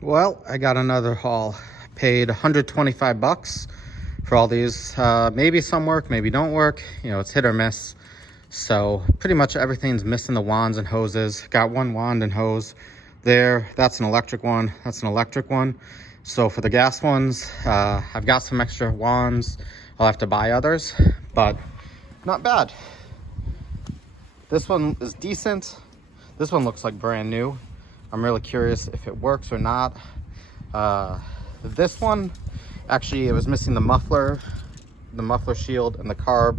Well, I got another haul. Paid 125 bucks for all these. Maybe some work, maybe don't work. You know, it's hit or miss. So pretty much everything's missing the wands and hoses. Got one wand and hose there. That's an electric one. That's an electric one. So for the gas ones, I've got some extra wands. I'll have to buy others, but not bad. This one is decent. This one looks like brand new. I'm really curious if it works or not. This one, actually, it was missing the muffler shield and the carb,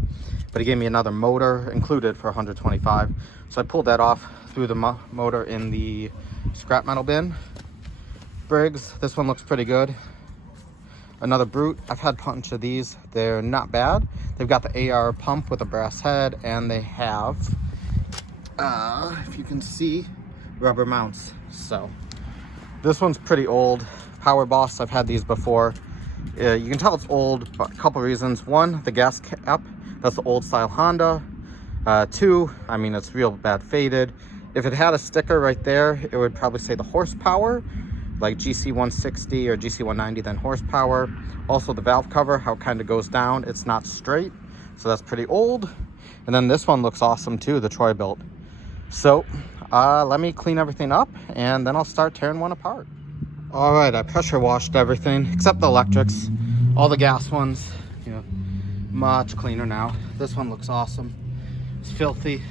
but he gave me another motor included for 125. So I pulled that off, threw the motor in the scrap metal bin. Briggs, this one looks pretty good. Another Brute, I've had a bunch of these. They're not bad. They've got the AR pump with a brass head, and they have, if you can see, rubber mounts. So this one's pretty old. Power Boss, I've had these before. You can tell it's old, but a couple reasons. One, the gas cap, that's the old style Honda. Two, I mean, it's real bad faded. If it had a sticker right there, it would probably say the horsepower, like GC 160 or GC 190, then horsepower. Also the valve cover, how it kind of goes down, it's not straight, so that's pretty old. And then this one looks awesome too, the Troy built. So let me clean everything up and then I'll start tearing one apart. All right, I pressure washed everything except the electrics. All the gas ones, you know, much cleaner now. This one looks awesome. It's filthy.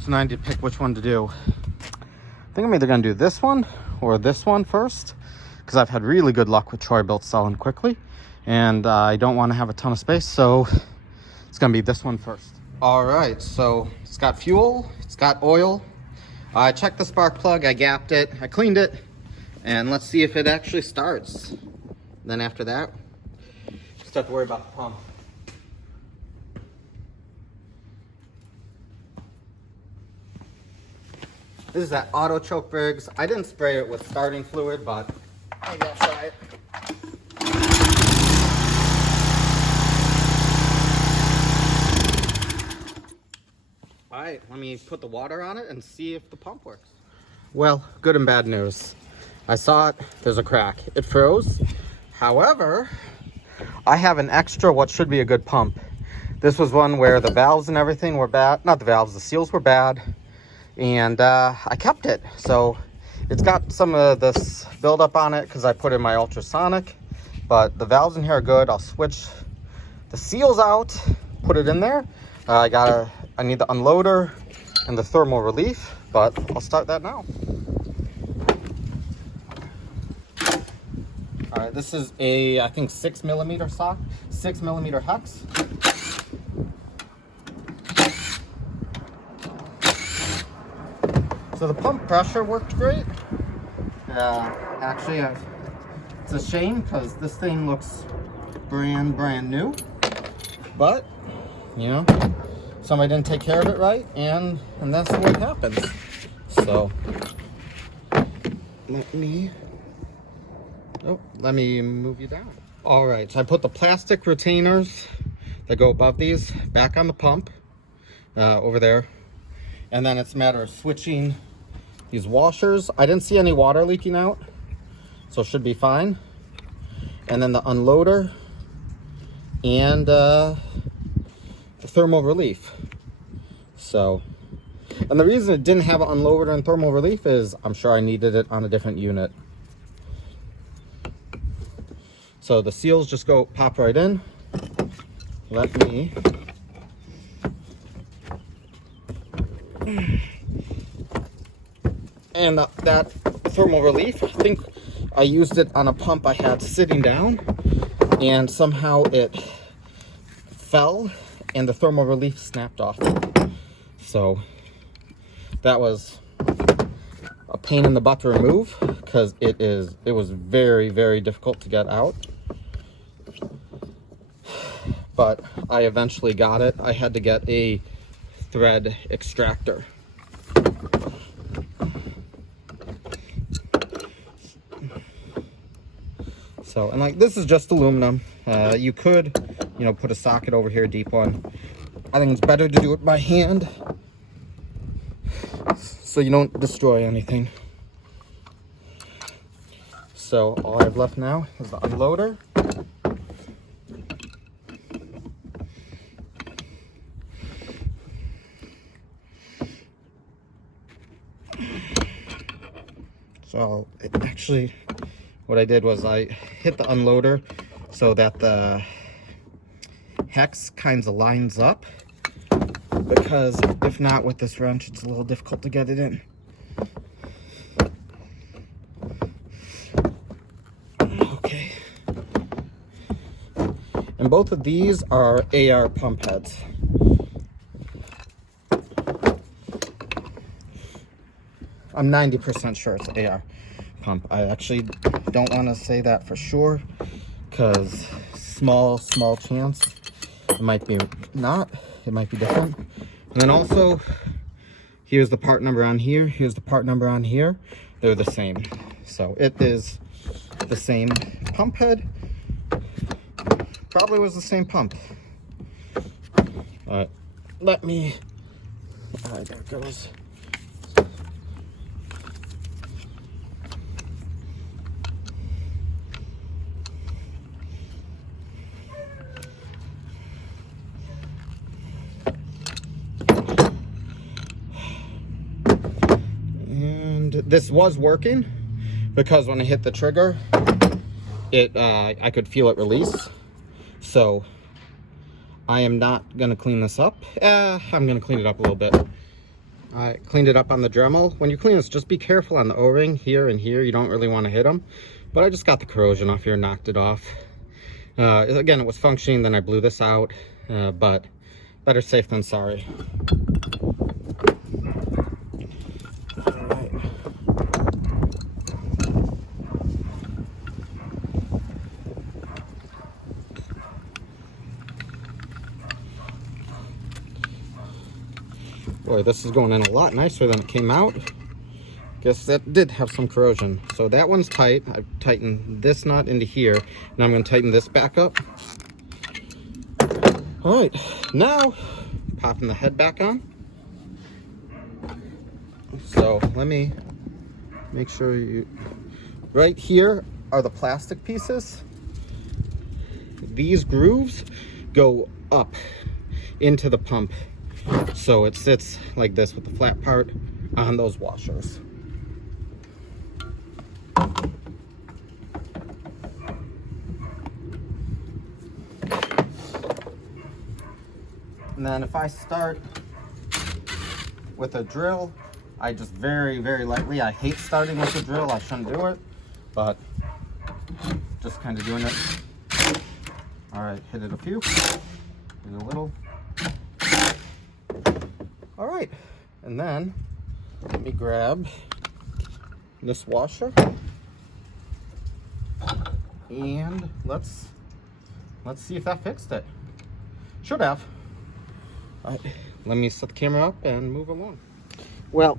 So now I need to pick which one to do. I think I'm either gonna do this one or this one first, because I've had really good luck with Troy built selling quickly, and I don't want to have a ton of space, so it's gonna be this one first. All right, so it's got fuel, it's got oil. I checked the spark plug, I gapped it, I cleaned it, and let's see if it actually starts. Then after that, just have to worry about the pump. This is that auto choke Briggs. I didn't spray it with starting fluid, but maybe I'll try it. All right, let me put the water on it and see if the pump works. Well, good and bad news. I saw it, there's a crack. It froze. However, I have an extra what should be a good pump. This was one where the valves and everything were bad. Not the valves, the seals were bad. And I kept it. So it's got some of this buildup on it because I put in my ultrasonic, but the valves in here are good. I'll switch the seals out, put it in there. I need the unloader and the thermal relief, but I'll start that now. All right, this is a, I think 6mm sock, 6mm hex. So the pump pressure worked great. Actually, it's a shame because this thing looks brand new. But, you know, somebody didn't take care of it right, and that's the way it happens. So, let me move you down. All right, so I put the plastic retainers that go above these back on the pump over there. And then it's a matter of switching these washers. I didn't see any water leaking out, so it should be fine. And then the unloader and the thermal relief. So, and the reason it didn't have an unloader and thermal relief is I'm sure I needed it on a different unit. So the seals just pop right in. Let me and that thermal relief, I think I used it on a pump I had sitting down, and somehow it fell and the thermal relief snapped off. So that was a pain in the butt to remove because it was very difficult to get out. But I eventually got it. I had to get a thread extractor. So, and like, this is just aluminum. You could, you know, put a socket over here, a deep one. I think it's better to do it by hand so you don't destroy anything. So all I have left now is the unloader. So actually what I did was I hit the unloader so that the hex kind of lines up, because if not, with this wrench it's a little difficult to get it in. Okay. And both of these are AR pump heads. I'm 90% sure it's AR pump. I actually don't want to say that for sure, because small chance. It might be not. It might be different. And then also, here's the part number on here. Here's the part number on here. They're the same. So it is the same pump head. Probably was the same pump. All right, let me. All right, there it goes. This was working, because when I hit the trigger, I could feel it release. So I am not gonna clean this up. I'm gonna clean it up a little bit. I cleaned it up on the Dremel. When you clean this, just be careful on the O-ring here and here. You don't really want to hit them. But I just got the corrosion off here and knocked it off. Again, it was functioning, then I blew this out. But better safe than sorry. Boy, this is going in a lot nicer than it came out. Guess that did have some corrosion. So that one's tight. I've tightened this nut into here. Now I'm going to tighten this back up. All right, now popping the head back on. So let me make sure you... Right here are the plastic pieces. These grooves go up into the pump. So it sits like this with the flat part on those washers. And then if I start with a drill, I just very lightly, I hate starting with a drill, I shouldn't do it, but just kind of doing it. All right, hit it a few, hit it a little. All right, and then let me grab this washer and let's see if that fixed it. Should have. All right, let me set the camera up and move along. Well,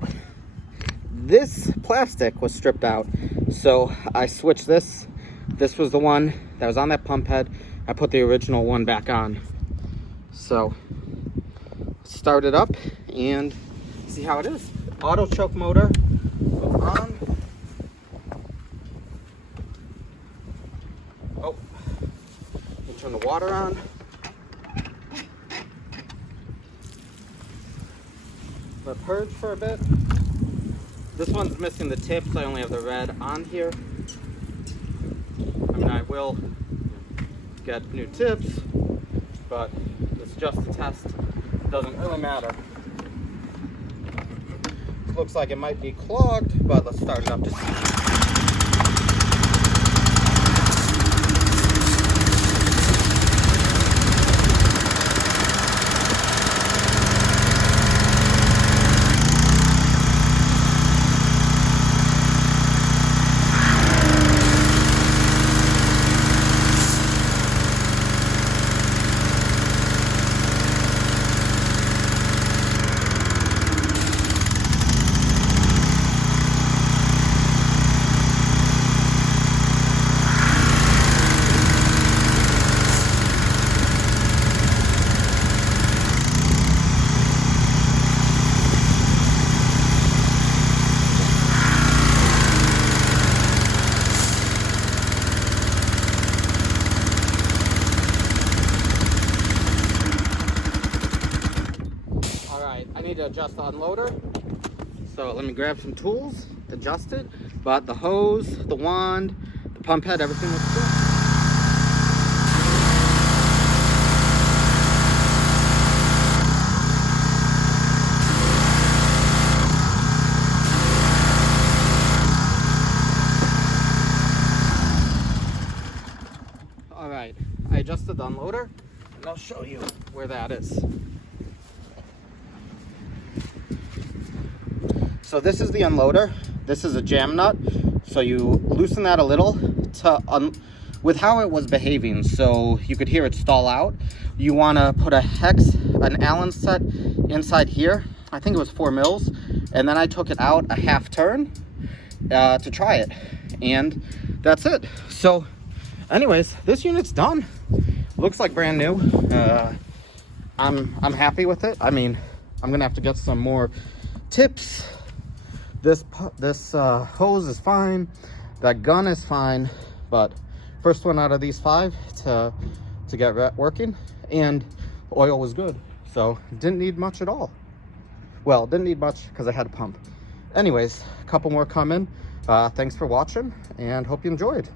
this plastic was stripped out, so I switched this. This was the one that was on that pump head. I put the original one back on. So start it up and see how it is. Auto choke motor goes on. Oh, we'll turn the water on. Let purge for a bit. This one's missing the tips. I only have the red on here. I mean, I will get new tips, but it's just a test. Doesn't really matter. Looks like it might be clogged, but let's start it up to see. adjust the unloader. So let me grab some tools, adjust it. But the hose, the wand, the pump head, everything looks good. All right, I adjusted the unloader, and I'll show you where that is. So this is the unloader. This is a jam nut. So you loosen that a little to with how it was behaving. So you could hear it stall out. You want to put an Allen set inside here. I think it was 4 mils. And then I took it out a half turn to try it. And that's it. So anyways, this unit's done. Looks like brand new. I'm happy with it. I mean, I'm gonna have to get some more tips. This hose is fine. That gun is fine. But first one out of these 5 to get working, and oil was good. So didn't need much at all. Well, didn't need much because I had a pump. Anyways, a couple more coming. Thanks for watching, and hope you enjoyed.